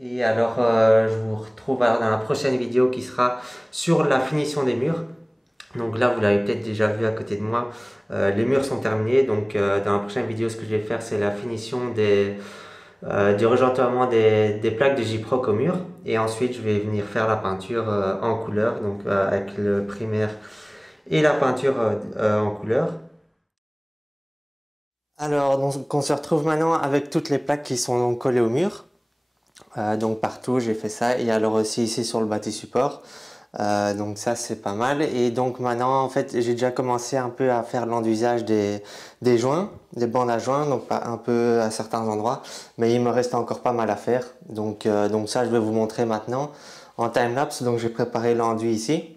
Et alors, je vous retrouve alors dans la prochaine vidéo qui sera sur la finition des murs. Donc là, vous l'avez peut-être déjà vu à côté de moi, les murs sont terminés. Donc dans la prochaine vidéo, ce que je vais faire, c'est la finition du rejointoiement des plaques de Gyproc au mur. Et ensuite, je vais venir faire la peinture en couleur, donc avec le primaire et la peinture en couleur. Alors, donc, on se retrouve maintenant avec toutes les plaques qui sont collées au mur. Donc partout, j'ai fait ça. Et alors aussi ici sur le bâti support. Donc ça, c'est pas mal. Et donc maintenant, en fait, j'ai déjà commencé un peu à faire l'enduisage des joints, des bandes à joints, donc pas un peu à certains endroits. Mais il me reste encore pas mal à faire. Donc ça, je vais vous montrer maintenant en time-lapse. Donc j'ai préparé l'enduit ici.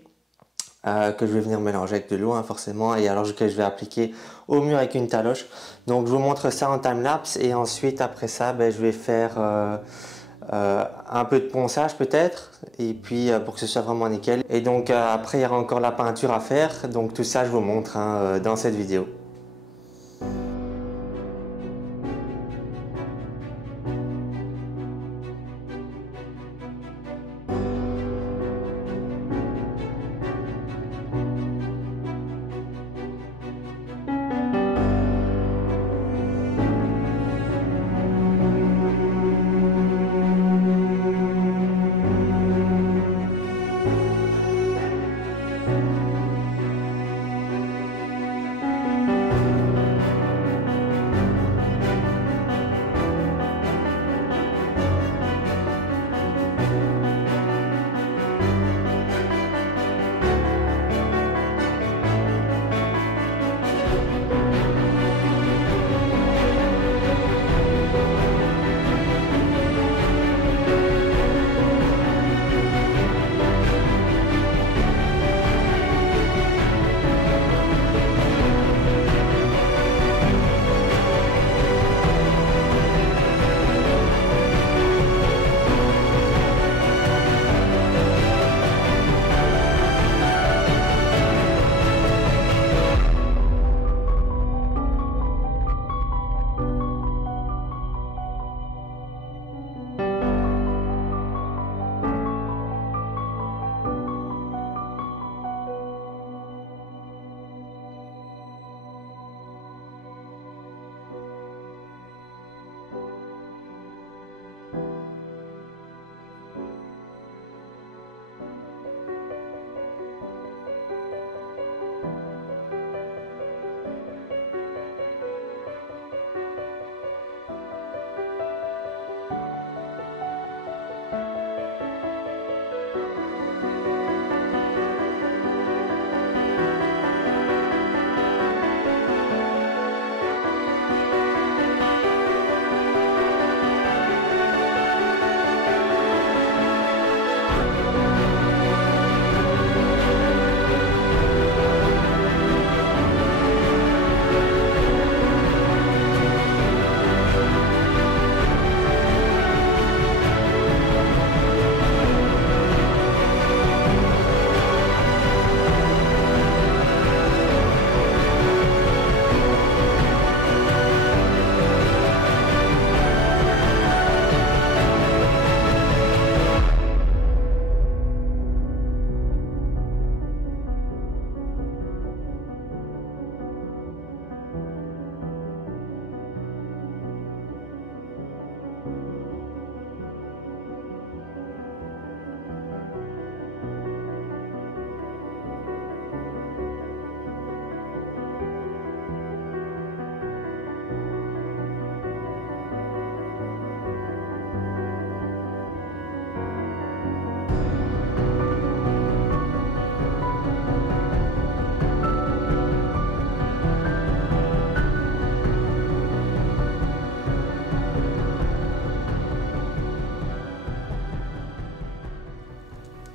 Que je vais venir mélanger avec de l'eau hein, forcément et alors que je vais appliquer au mur avec une taloche. Donc je vous montre ça en time-lapse et ensuite après ça je vais faire un peu de ponçage peut-être et puis pour que ce soit vraiment nickel. Et donc après il y aura encore la peinture à faire, donc tout ça je vous montre hein, dans cette vidéo.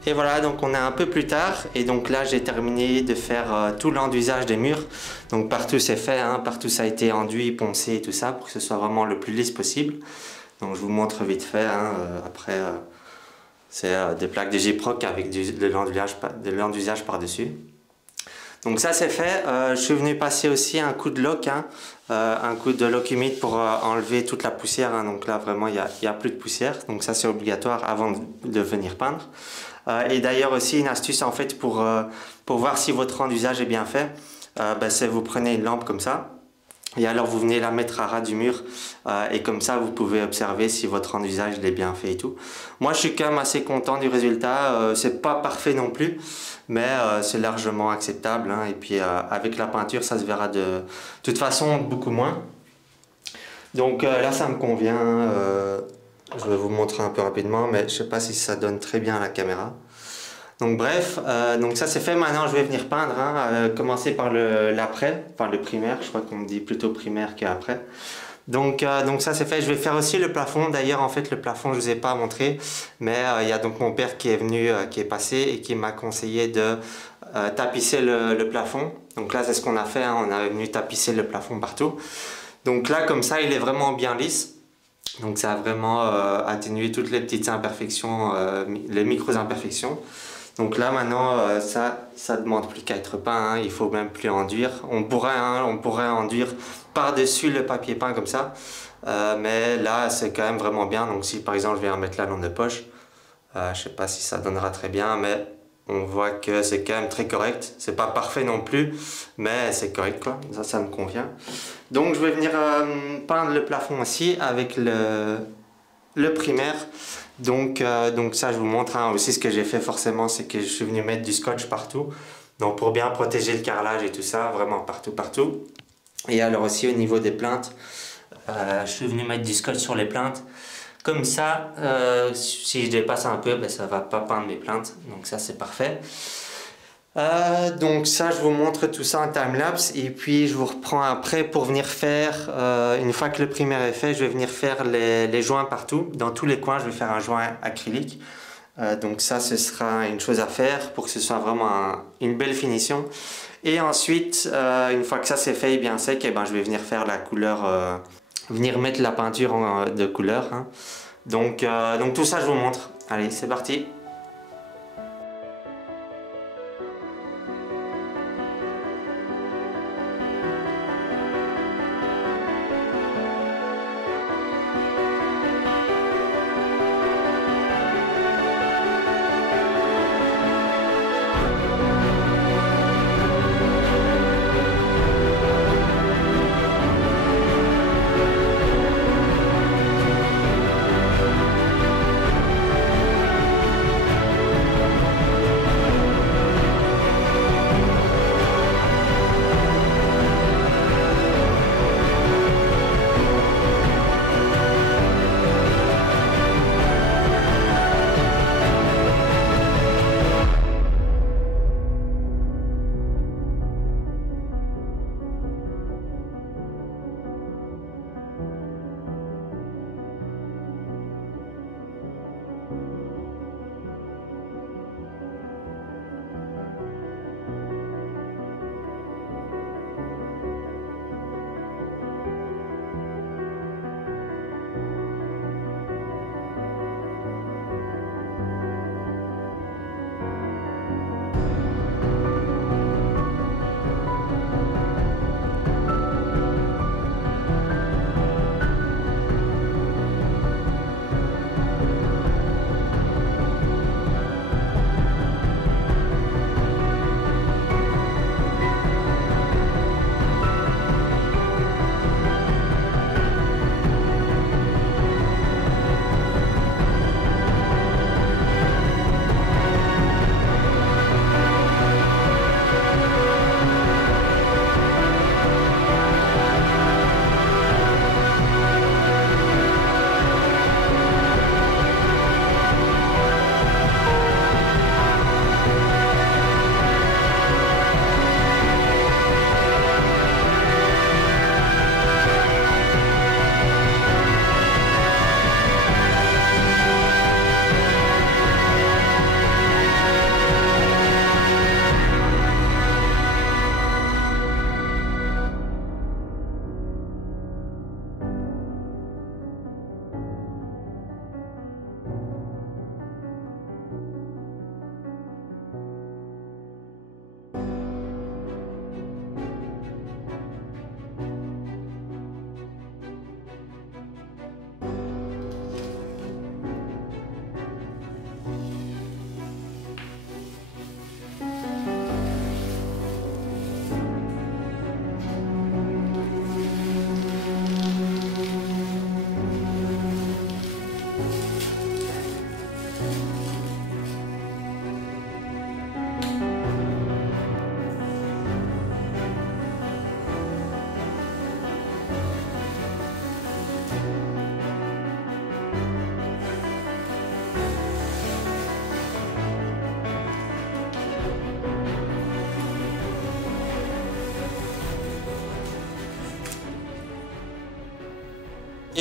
Et voilà, donc on est un peu plus tard et donc là j'ai terminé de faire tout l'enduisage des murs. Donc partout c'est fait, hein, partout ça a été enduit, poncé et tout ça pour que ce soit vraiment le plus lisse possible. Donc je vous montre vite fait, hein, après c'est des plaques de Gyproc avec de l'enduisage par-dessus. Donc ça c'est fait. Je suis venu passer aussi un coup de lock, hein, un coup de lock humide pour enlever toute la poussière, hein. Donc là vraiment il y a plus de poussière, donc ça c'est obligatoire avant de venir peindre. Et d'ailleurs aussi une astuce en fait pour voir si votre rang d'usage est bien fait, c'est vous prenez une lampe comme ça. Et alors vous venez la mettre à ras du mur et comme ça vous pouvez observer si votre rang d'usage est bien fait et tout. Moi je suis quand même assez content du résultat, c'est pas parfait non plus, mais c'est largement acceptable, hein. Et puis avec la peinture ça se verra de toute façon beaucoup moins. Donc là ça me convient, je vais vous montrer un peu rapidement, mais je sais pas si ça donne très bien à la caméra. Donc bref, donc ça c'est fait. Maintenant je vais venir peindre, hein, commencer par l'après, enfin le primaire, je crois qu'on dit plutôt primaire qu'après. Donc ça c'est fait. Je vais faire aussi le plafond. D'ailleurs en fait le plafond je vous ai pas montré, mais il y a donc mon père qui est venu, qui est passé et qui m'a conseillé de tapisser le plafond. Donc là c'est ce qu'on a fait, hein, on est venu tapisser le plafond partout. Donc là comme ça il est vraiment bien lisse. Donc ça a vraiment atténué toutes les petites imperfections, les micro-imperfections. Donc là maintenant ça demande plus qu'à être peint, hein. Il faut même plus enduire. On pourrait enduire par-dessus le papier peint comme ça, mais là c'est quand même vraiment bien. Donc si par exemple je viens mettre la lampe de poche, je sais pas si ça donnera très bien, mais on voit que c'est quand même très correct. C'est pas parfait non plus, mais c'est correct quoi. Ça me convient. Donc je vais venir peindre le plafond aussi avec le primaire. Donc ça je vous montre, hein. Aussi ce que j'ai fait forcément c'est que je suis venu mettre du scotch partout, donc pour bien protéger le carrelage et tout ça, vraiment partout. Et alors aussi au niveau des plinthes, je suis venu mettre du scotch sur les plinthes, comme ça si je dépasse un peu, ça va pas peindre mes plinthes, donc ça c'est parfait. Donc ça je vous montre tout ça en timelapse et puis je vous reprends après pour venir faire, une fois que le primaire est fait, je vais venir faire les joints partout, dans tous les coins je vais faire un joint acrylique. Donc ça ce sera une chose à faire pour que ce soit vraiment une belle finition. Et ensuite une fois que ça c'est fait et bien sec, je vais venir faire la couleur, venir mettre la peinture de couleur, hein. Donc tout ça je vous montre. Allez c'est parti.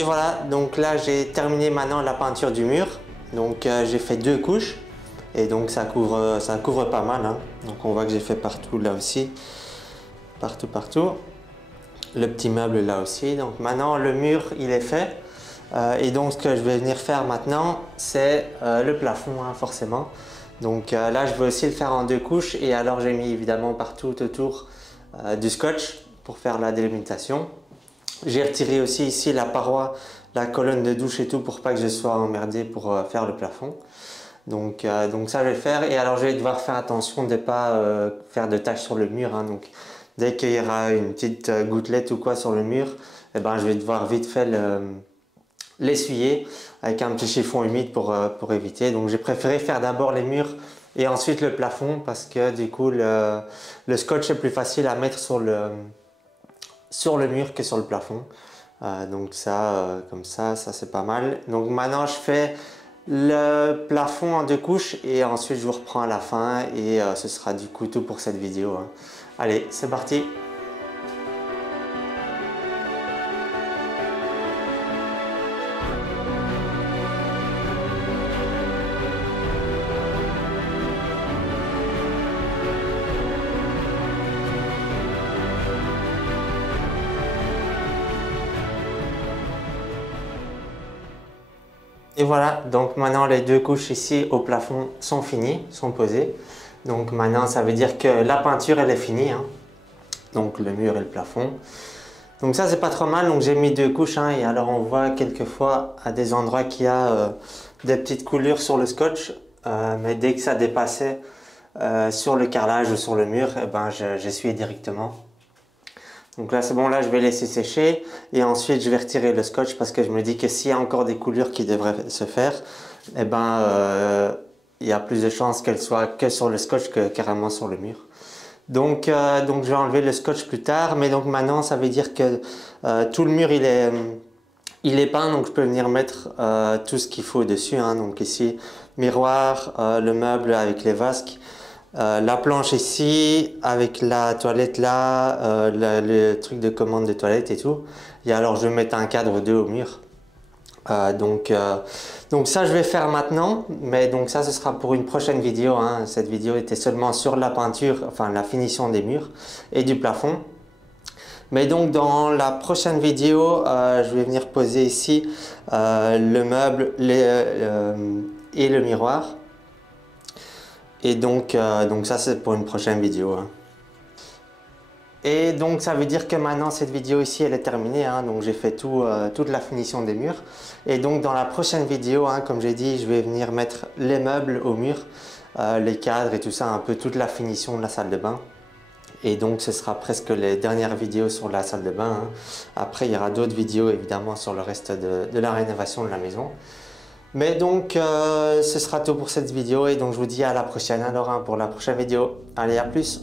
Et voilà, donc là j'ai terminé maintenant la peinture du mur. Donc j'ai fait 2 couches et donc ça couvre pas mal, hein. Donc on voit que j'ai fait partout là aussi, partout. Le petit meuble là aussi. Donc maintenant le mur il est fait. Et donc ce que je vais venir faire maintenant c'est le plafond, hein, forcément. Donc là je vais aussi le faire en 2 couches et alors j'ai mis évidemment partout autour du scotch pour faire la délimitation. J'ai retiré aussi ici la paroi, la colonne de douche et tout pour pas que je sois emmerdé pour faire le plafond. Donc ça je vais le faire et alors je vais devoir faire attention de ne pas faire de taches sur le mur, hein. Donc dès qu'il y aura une petite gouttelette ou quoi sur le mur, eh ben, je vais devoir vite fait l'essuyer avec un petit chiffon humide pour éviter. Donc j'ai préféré faire d'abord les murs et ensuite le plafond parce que du coup le scotch est plus facile à mettre sur le mur que sur le plafond. Donc ça, comme ça c'est pas mal. Donc maintenant je fais le plafond en 2 couches et ensuite je vous reprends à la fin et ce sera du coup tout pour cette vidéo, hein. Allez, c'est parti! Et voilà, donc maintenant les 2 couches ici au plafond sont finies, sont posées. Donc maintenant ça veut dire que la peinture elle est finie, hein. Donc le mur et le plafond. Donc ça c'est pas trop mal, donc j'ai mis 2 couches, hein, et alors on voit quelquefois à des endroits qu'il y a des petites coulures sur le scotch, mais dès que ça dépassait sur le carrelage ou sur le mur, eh ben, j'essuyais directement. Donc là c'est bon, là je vais laisser sécher et ensuite je vais retirer le scotch parce que je me dis que s'il y a encore des coulures qui devraient se faire, eh ben, il y a plus de chances qu'elles soient que sur le scotch que carrément sur le mur. Donc je vais enlever le scotch plus tard, mais donc maintenant ça veut dire que tout le mur il est peint, donc je peux venir mettre tout ce qu'il faut dessus, hein. Donc ici miroir, le meuble avec les vasques, la planche ici avec la toilette là, le truc de commande de toilette et tout. Et alors je vais mettre un cadre 2 au mur. Donc ça je vais faire maintenant, mais donc ça ce sera pour une prochaine vidéo, hein. Cette vidéo était seulement sur la peinture, enfin la finition des murs et du plafond. Mais donc dans la prochaine vidéo, je vais venir poser ici le meuble et le miroir. Et donc ça c'est pour une prochaine vidéo, hein. Et donc ça veut dire que maintenant cette vidéo ici elle est terminée, hein. Donc j'ai fait toute la finition des murs. Et donc dans la prochaine vidéo, hein, comme j'ai dit, je vais venir mettre les meubles au mur, les cadres et tout ça, un peu toute la finition de la salle de bain. Et donc ce sera presque les dernières vidéos sur la salle de bain, hein. Après il y aura d'autres vidéos évidemment sur le reste de la rénovation de la maison. Mais donc ce sera tout pour cette vidéo et donc je vous dis à la prochaine alors, hein, pour la prochaine vidéo. Allez, à plus!